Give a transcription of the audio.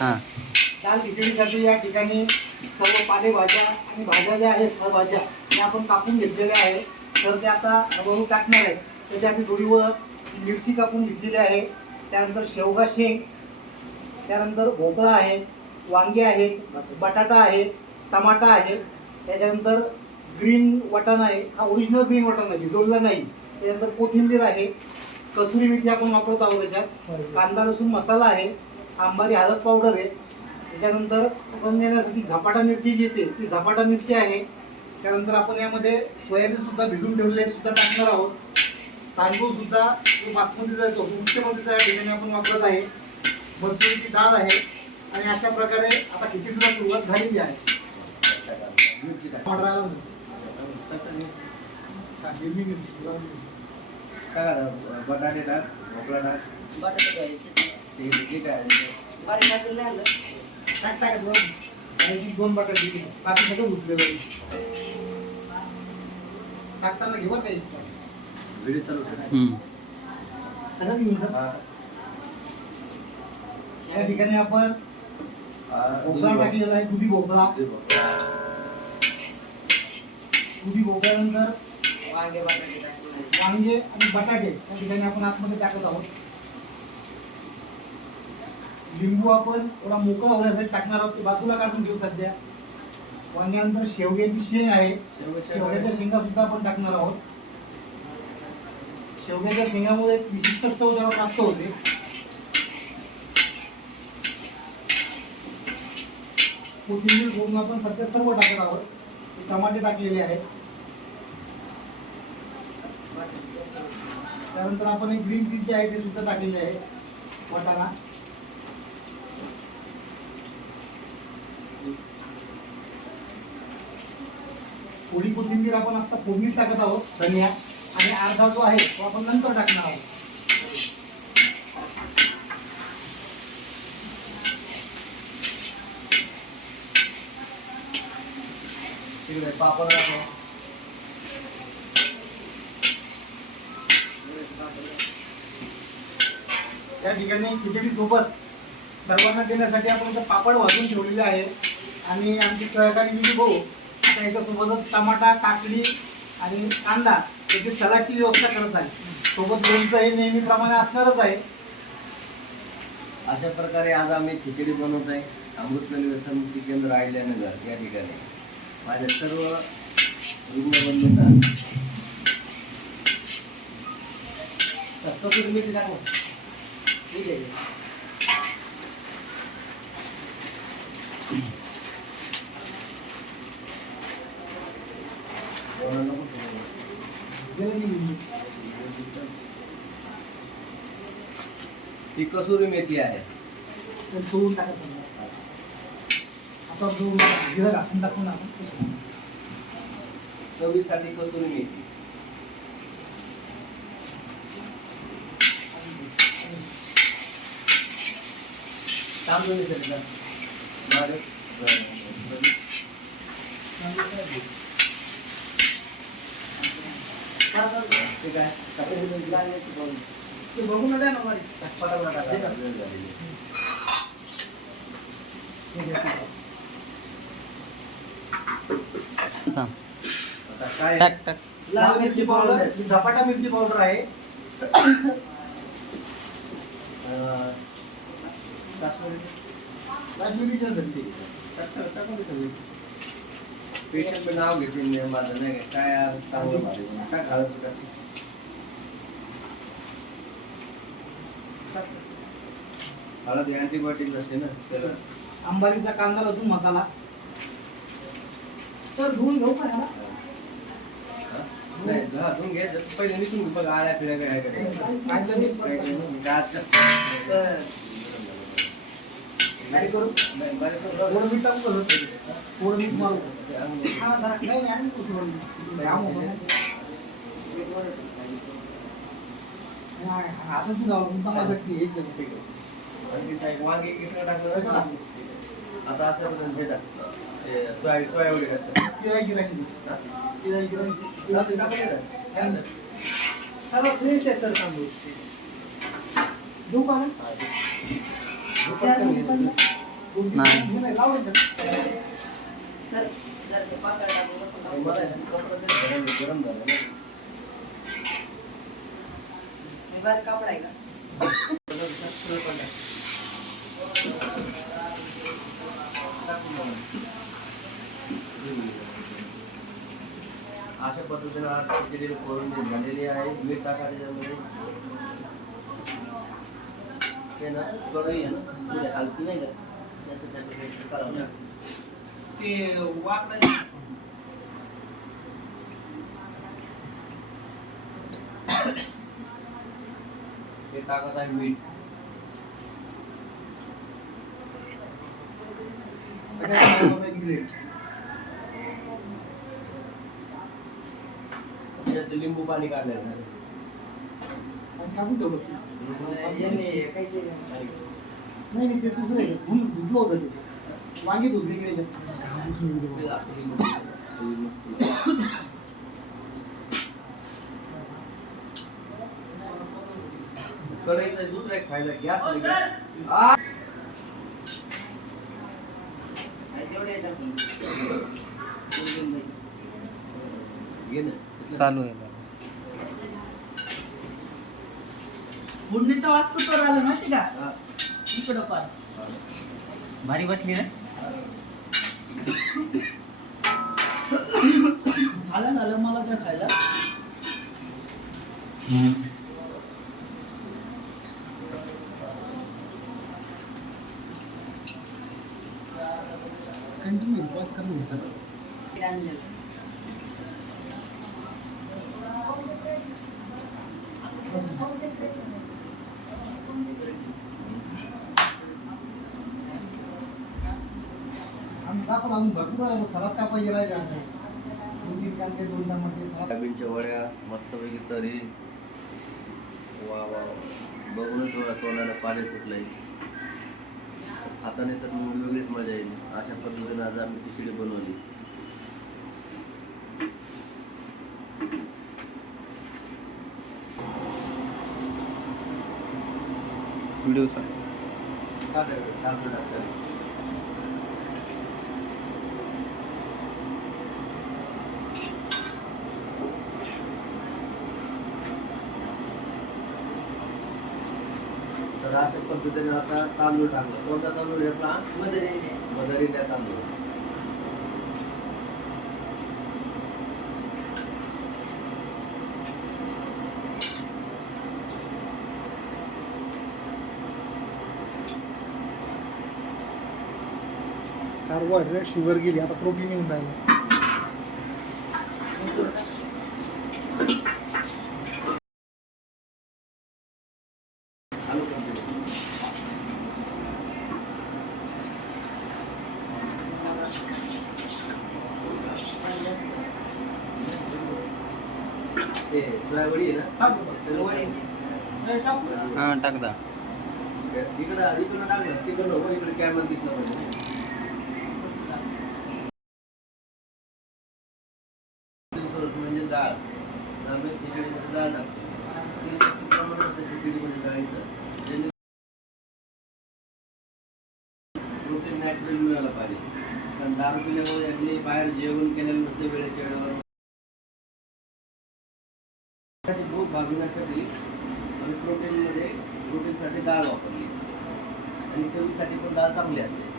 हां. दाल खिचडीसाठी या ठिकाणी सर्व पालेभाज्या आणि भाज्या ज्या आहेत फळभाज्या त्या आपण कापून घेतलेल्या आहेत. तर त्या आता हळूहळू टाकणार आहेत. त्याच्याआधी थोडीवर मिरची कापून घेतलेली आहे. त्यानंतर शेवगा शेंग त्यानंतर भोपळा आहे वांगे आहेत बटाटा आहे टमाटा आहे. त्याच्यानंतर ग्रीन वाटाणा आहे. हा ओरिजिनल ग्रीन वाटाणा भिजवलेला नाही. त्याच्यानंतर कोथिंबीर आहे. कसुरी मेथी आपण वापरत आहोत त्याच्यात. कांदा लसूण मसाला आहे. आंबारी हळद पावडर आहे. त्याच्यानंतर आपण येण्यासाठी झपाटा मिरची जी येते ती झपाटा मिरची आहे. त्यानंतर आपण यामध्ये सोयाबीन सुद्धा भिजून ठेवलेले सुद्धा टाकणार आहोत. तांदूळ सुद्धा जो बासमतीचा येतो मुख्यमंत्रीचा या ठिकाणी आपण वापरत आहे. मसुरीची डाळ आहे. आणि अशा प्रकारे आता खिचडीला सुरुवात झालेली आहे. हा, मिरची? बटाटे टाक भोपळा टाक बटाटे दोन बटाटे दिली. बाकी सगळं उठले पाहिजे टाकताना घेऊ पाहिजे व्हिडिओ चालू सगळं घेऊन या ठिकाणी आपण भोपळा टाकलेला आहे दुधी भोपळा दुधी भोपळ्यानंतर वांगे बटाटे वांगे आणि बटाटे या ठिकाणी आपण आतमध्ये टाकत आहोत लिंबू आपण थोडा मोकळा होण्यासाठी टाकणार आहोत. ते बाजूला काढून घेऊ सध्या. वांग्यानंतर शेवग्याची शेंग आहे. शेवगा- शेवग्याच्या शेंगा सुद्धा आपण टाकणार आहोत. शेवग्याच्या शेंगामुळे एक विशिष्ट चव त्याला प्राप्त होते. कोथिंबीर फोडून आपण सध्या सर्व टाकत आहोत. टमाटे टाकलेले आहेत. त्यानंतर आपण एक ग्रीन पीस जे आहे ते सुद्धा टाकलेले आहे. वाटाणा. थोडी कोथिंबीर आपण आता फोडणीत टाकत आहोत धनिया आणि अर्धा जो आहे तो आपण नंतर टाकणार आहोत. पापड त्या या ठिकाणी खिचडी सोबत सर्वांना देण्यासाठी आपण पापड वाजून ठेवलेले आहे आणि आमची सहकारी विजू भाऊ आता याच्यासोबतच टमाटा काकडी आणि कांदा त्याची सलाडची व्यवस्था करत आहे. सोबत लोणचं हे नेहमीप्रमाणे असणारच आहे. अशा प्रकारे आज आम्ही खिचडी बनवत आहे. अमृतकनी व्यसनमुक्ती केंद्र आयल्यानगर या ठिकाणी. माझ्या सर्व रुग्णबंधूंना तुम्ही ठीक आहे कोणाला नको ठेवू. ही कसुरी मेथी आहे. सोडून. आता जो जिरं घासून टाकू ना आपण चवीसाठी कसुरी मेथी. तांदूळ मिसळले का? बारीक. बरं. ते काय? ते ना थांब. काय टाक टाक लाल मिरची पावडर ही झपाटा मिरची पावडर आहे अं, काश्मीरी काश्मीरी टाक- टाकून दे सगळी. पेशंट नाव घेते मी माझं नाही काय यार चांगलं भारी काय घालत होता? हळद अँटीबायोटिक असते ना तर अंबारीचा कांदा लसूण मसाला. तर धुवून घेऊ का ह्याला? नाही हा, धुवून घे पहिले निसून घे बघ आळ्या फिऱ्या काय काय कांदा mix करून. काय काय करू? थोडं मीठ टाकू का सर? थोडं मीठ मारू. हा, जरा- नाही, नाही, आम्ही करू थोडं मीठ. नाही, आम्ही करू. नाही, आता तू जाऊ तुमचा माझा की एक जण वांगे किती टाकलं आता असं बदल हे ते. सर्व फ्रेश आहे सर तांदूळ देऊ का मग? हा, ते. दुपारचं घे. दोन तीन नाही. नाही, लावायचं. तर जरा ते टाकून आहे ना, कपडा तरी गरम गरम झाला ना. हे बारीक कापड आहे का अशा पद्धतीने आज खिचडी करून झालेली आहे मीठ टाका त्याच्यामध्ये ते ना कढई आहे ना थोडी हलकी नाही का त्याचं त्याचं करावं लागतं. ते वाकडं ते टाकत आहे मीठ सगळ्यात महत्त्वाचा त्याच्यात लिंबू पाणी नाही. ते दुसरं आहे. धुतलं होतं ते. वांगी धुतली ते पाणी. कढईचा दुसरा एक फायदा गॅस टाकून. घे ना. चालू आहे फोडणीचा वास कुठवर आला माहिती का. इकडं पार भारी बसली ना झालं झालं मला काय खायला. कंटिन्यू उपवास करून घेतात दाखवून अजून भरपूर आहे. सलाद कापायचे राहिले आमचे. दोन तीन कांदे दोन टमाटे सलाद सोयाबीनच्या वड्या मस्तपैकी तरी. वा वा बघूनच थोडा तोंडाला पाणी सुटलंय. हाताने तर वेगळीच मजा येईल. अशा पद्धतीने आज आम्ही खिचडी बनवली. व्हिडिओ टाकावे, अशा पद्धतीने आता तांदूळ टाकला. कोणता तांदूळ घेतला? Mother India. मदर इंडिया तांदूळ कार्बोहायड्रेट शुगर गेली आता प्रोटीन येऊन राहिलं आलू कंप्लीट ते सोयाबडी आहे ना वडी. हां टाक दा इकडं इकडं टाकलं तिकडं नको इकडे कॅमेरा दिसला पाहिजे थोडंसं म्हणजे डाळ आम्ही खिचडीमध्ये डाळ टाकतो तीस टक्के प्रमाण असतं खिचडीमध्ये डाळीचं ज्याने प्रोटीन नॅचरल मिळायला पाहिजे. कारण दारू पिल्यामुळे बाहेर जेवण केलेलं नसते वेळेच्या वेळेवर. त्याची आम्ही प्रोटीनमध्ये प्रोटीनसाठी डाळ वापरली. आणि चवीसाठी पण डाळ चांगली असते.